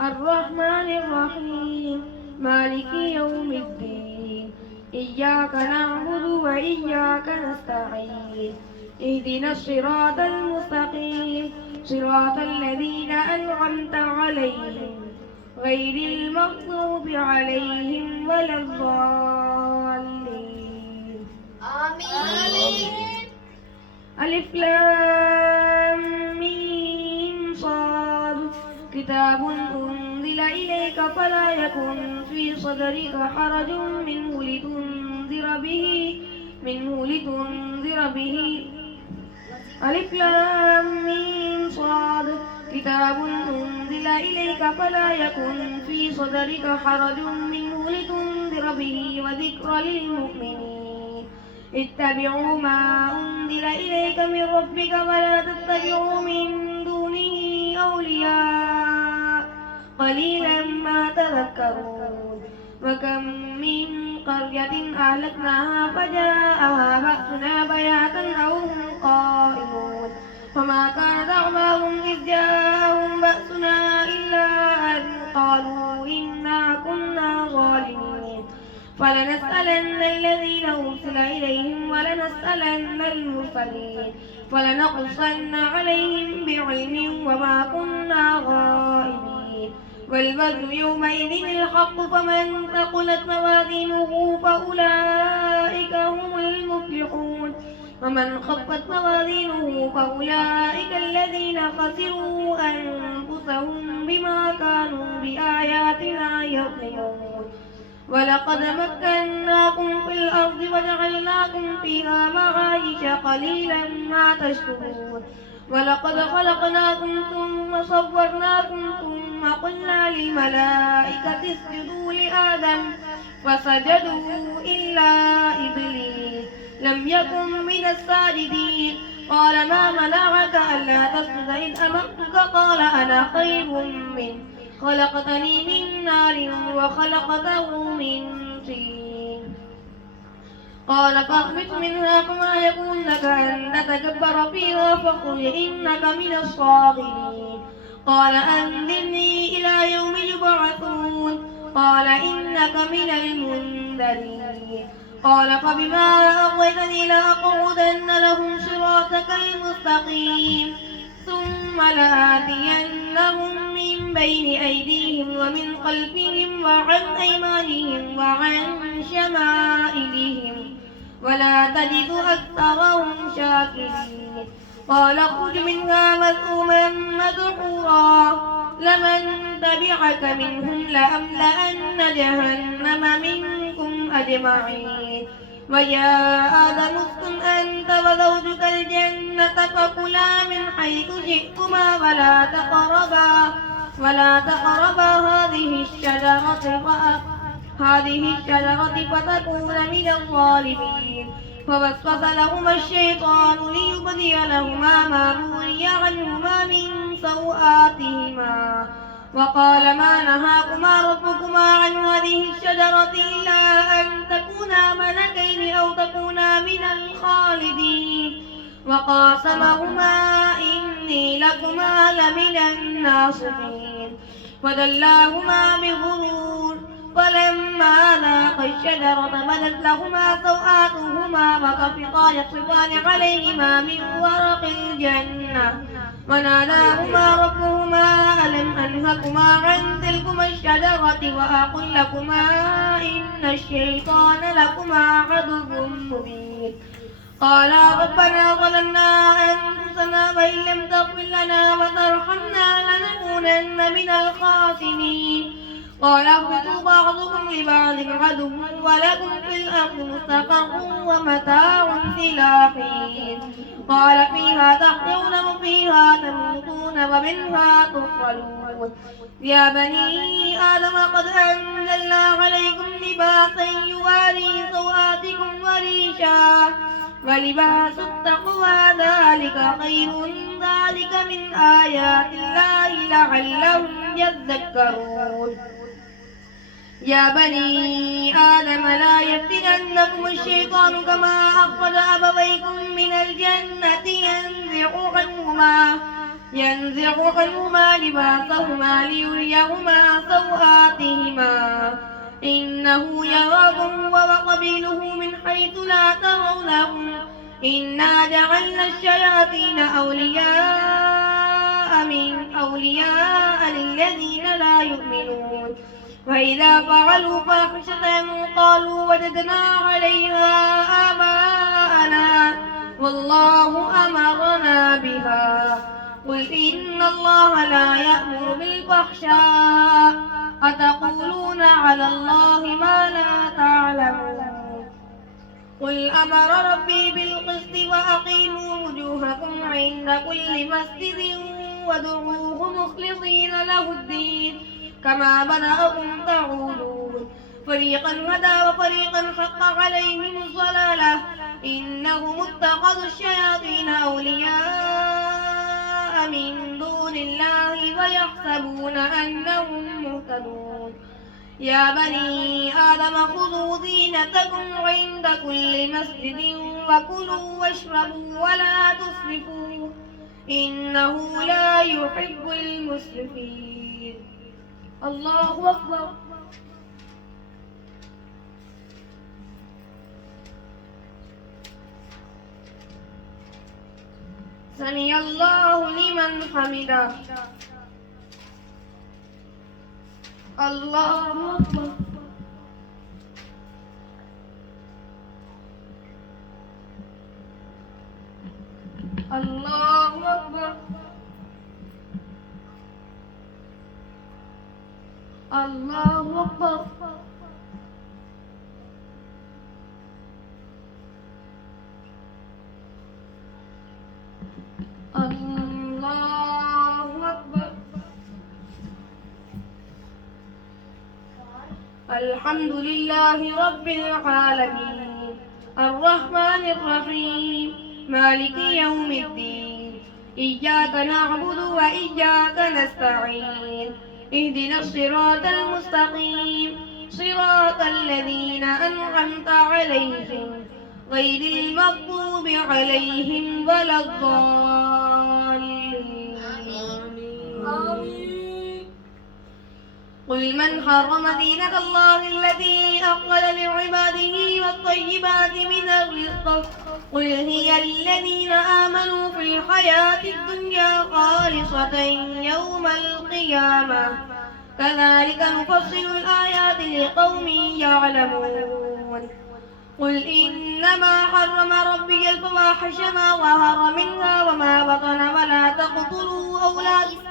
الرحمن الرحيم مالك يوم الدين إياك نعبد وإياك نستعين اهدنا الصراط المستقيم صراط الذين أنعمت عليهم غير المغضوب عليهم ولا الضالين آمين. ألف لام ميم صاد كتاب أنزل إليك فلا يكن في صدرك حرج منه لتنذر به ألف لام ميم صاد كتاب أنزل إليك فلا يكن في صدرك حرج منه لتنذر به وذكر للمؤمنين اتبعوا ما أنزل إليك من ربك ولا تتبعوا من دونه أولياء قليلا ما تذكرون وكم من قرية أهلكناها فجاءها بأسنا بياتا أو هم قائمون وما كان دعواهم إذ جاءهم بأسنا إلا أن قالوا إنا كنا ظالمين فلنسألن الذين أرسل إليهم ولنسألن المرسلين فلنقصن عليهم بعلم وما كنا غائبين والوزن يومئذ الحق فمن ثقلت موازينه فأولئك هم المفلحون ومن خفت موازينه فأولئك الذين خسروا أنفسهم بما كانوا بآياتنا يظلمون ولقد مكناكم في الأرض وجعلناكم فيها معايش قليلا ما تشكرون ولقد خلقناكم ثم صورناكم ثم قلنا للملائكة اسجدوا لآدم فسجدوا إلا إبليس لم يكن من الساجدين قال ما منعك ألا تسجد إذ أمرتك قال أنا خير منه خلقتني من نار وخلقته من طين قال فاهبط منها فما يكون لك أن تتكبر فيها فاخرج إنك من الصاغرين قال أنذرني إلى يوم يبعثون قال إنك من المنذرين قال فبما أغويتني لأقعدن لهم صراطك المستقيم ثم لآتينهم من بين أيديهم ومن خلفهم وعن أيمانهم وعن شمائلهم ولا تجد أكثرهم شاكرين قال اخرج منها مذءوما مدحورا لمن تبعك منهم لأملأن جهنم منكم أجمعين ويا آدم اسكن أنت وزوجك الجنة فكلا من حيث شئتما ولا تقربا هذه الشجرة فتكونا من الظالمين فوسوس لهما الشيطان ليبدي لهما ما نوري عنهما من سوآتهما وقال ما نهاكما ربكما عن هذه الشجرة إلا أن تكونا ملكين أو تكونا من الخالدين وقاسمهما إني لكما لمن الناصحين فدلاهما بغرور فلما ذاقا الشجرة بدت لهما سوآتهما وطفقا يخصفان عليهما من ورق الجنة وناداهما ربهما ألم أنهكما عن تلكما الشجرة وأقل لكما إن الشيطان لكما عدو مبين قالا ربنا ظلمنا أنفسنا وإن لم تغفر لنا وترحمنا لنكونن من الخاسرين قال اهبطوا بعضكم لبعض عدو ولكم في الأرض مستقر ومتاع إلى حين قال فيها تحيون وفيها تموتون ومنها تخرجون يا بني آدم قد أنزلنا عليكم لباسا يواري سوآتكم وريشا ولباس التقوى ذلك خير ذلك من آيات الله لعلهم يذكرون يا بني آدم لا يفتننكم الشيطان كما أخرج أبويكم من الجنة ينزع عنهما لباسهما ليريهما سوآتهما إنه يراكم هو وقبيله من حيث لا ترونهم إنا جعلنا الشياطين أولياء للذين لا يؤمنون وإذا فعلوا فاحشة قالوا وجدنا عليها آباءنا والله أمرنا بها قل إن الله لا يأمر بالفحشاء أتقولون على الله ما لا تعلمون قل أمر ربي بالقسط وأقيموا وجوهكم عند كل مسجد وادعوه مخلصين له الدين كما بدأكم تعودون فريقا هدى وفريقا حق عليهم الضلالة إنهم اتخذوا الشياطين أولياء من دون الله ويحسبون أنهم مهتدون يا بني آدم خذوا زينتكم عند كل مسجد وكلوا واشربوا ولا تسرفوا إنه لا يحب المسرفين الله أكبر سمع الله لمن حمده الله أكبر الله أكبر الله أكبر الله أكبر الحمد لله رب العالمين الرحمن الرحيم مالك يوم الدين إياك نعبد وإياك نستعين اهدنا الصراط المستقيم صراط الذين أنعمت عليهم غير المغضوب عليهم ولا الضالين آمين قل من حرم زينة الله التي أخرج لعباده والطيبات من الرزق قل هي للذين آمنوا في الحياة الدنيا خالصة يوم القيامة كذلك نفصل الآيات لقوم يعلمون قل إنما حرم ربي الفواحش ما ظهر منها وما بطن ولا تقتلوا أولادكم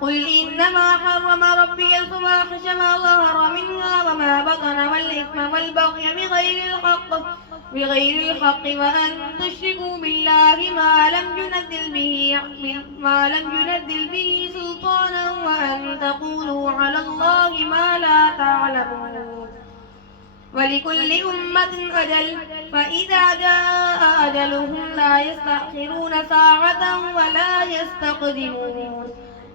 قل إنما حرم ربي الفواحش ما ظهر منها وما بطن والإثم والبغي بغير الحق وأن تشركوا بالله ما لم ينزل به سلطانا وأن تقولوا على الله ما لا تعلمون ولكل أمة أجل فإذا جاء أجلهم لا يستأخرون ساعة ولا يستقدمون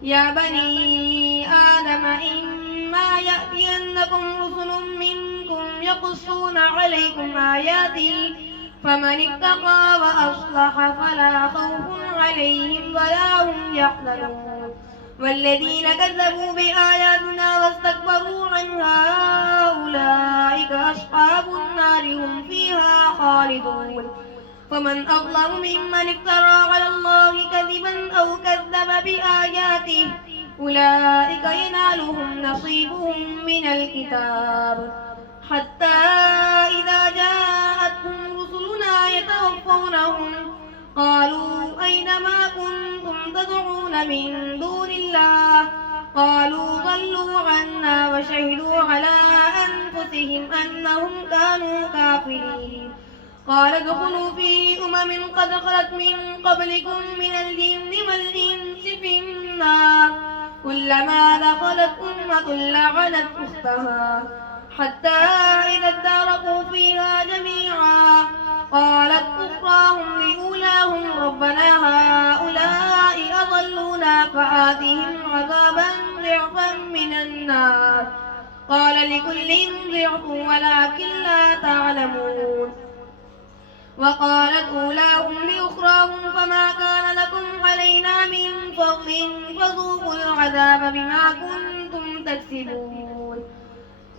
يا بني آدم إما يأتينكم رسل منكم يقصون عليكم آياتي فمن اتقى وأصلح فلا خوف عليهم ولا هم يحزنون والذين كذبوا بآياتنا واستكبروا عنها أولئك أصحاب النار هم فيها خالدون ومن أظلم ممن افترى على الله كذبا أو كذب بآياته أولئك ينالهم نصيبهم من الكتاب حتى إذا جاءتهم رسلنا يتوفونهم قالوا أين ما كنتم تدعون من دون الله قالوا ضلوا عنا وشهدوا على أنفسهم أنهم كانوا كافرين قال ادخلوا في قد خلت من قبلكم من الجن والإنس في النار كلما دخلت أمة لعنت أختها حتى إذا اداركوا فيها جميعا قالت أخراهم لأولاهم ربنا هؤلاء أضلونا فآتهم عذابا ضعفا من النار قال لكل ضعف ولكن لا تعلمون وقالت أولاهم لأخراهم فما كان لكم علينا من فضل فذوقوا العذاب بما كنتم تكسبون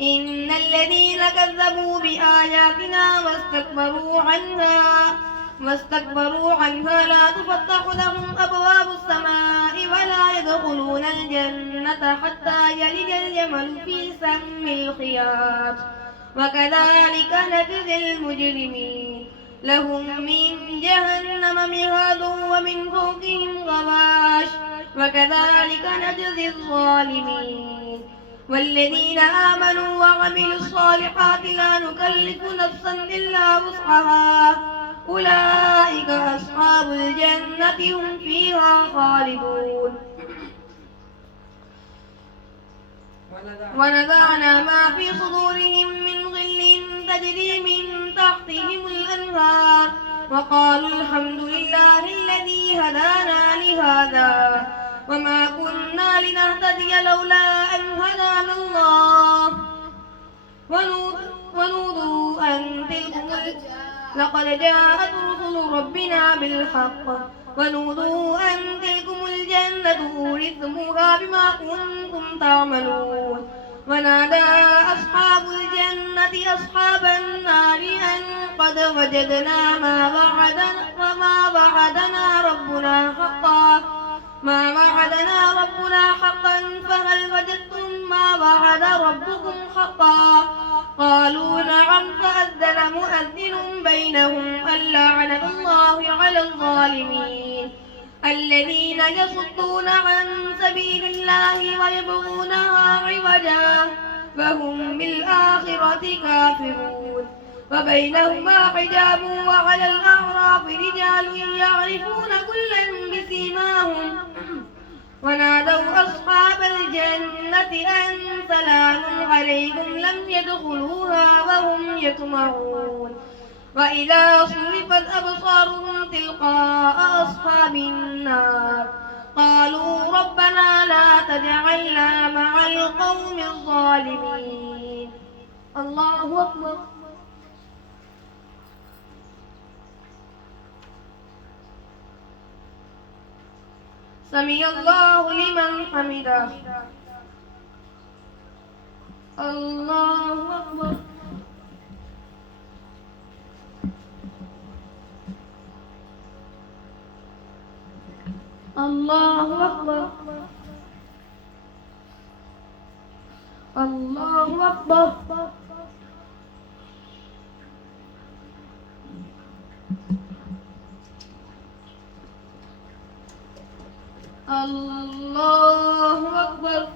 إن الذين كذبوا بآياتنا واستكبروا عنها لا تفتح لهم أبواب السماء ولا يدخلون الجنة حتى يلج الجمل في سم الخياط وكذلك نجزي المجرمين لهم من جهنم مهاد ومن فوقهم غواش وكذلك نجزي الظالمين والذين آمنوا وعملوا الصالحات لا نكلف نفسا إلا وسعها أولئك أصحاب الجنة هم فيها خالدون ونزعنا ما في صدورهم من غل تجري من تحتهم الأنهار وقالوا الحمد لله الذي هدانا لهذا وما كنا لنهتدي لولا أن هدانا الله ونودوا أن لقد جاءت رسل ربنا بالحق ونودوا أن تلكم الجنة أورثتموها بما كنتم تعملون ونادى أصحاب الجنة أصحاب النار أن قد وجدنا ما وعدنا ربنا حقا فهل وجدتم ما وعد ربكم حقا قالوا نعم فأذن مؤذن بينهم اللعنة الله على الظالمين الذين يصدون عن سبيل الله ويبغونها عوجا فهم بالآخرة كافرون وبينهما حجاب وعلى الأعراف رجال يعرفون كلا بسيماهم ونادوا أصحاب الجنة أن سلام عليكم لم يدخلوها وهم يطمعون وإذا صرفت أبصارهم تلقاء أصحاب النار قالوا ربنا لا تجعلنا مع القوم الظالمين الله أكبر سمع الله لمن حمده الله أكبر الله أكبر الله أكبر الله أكبر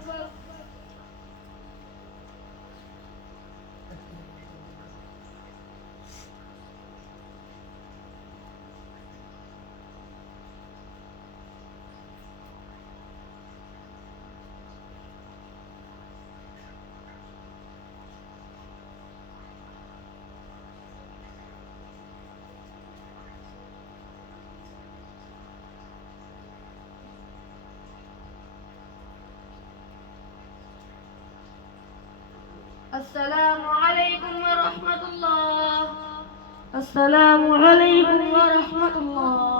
السلام عليكم ورحمة الله. السلام عليكم ورحمة الله.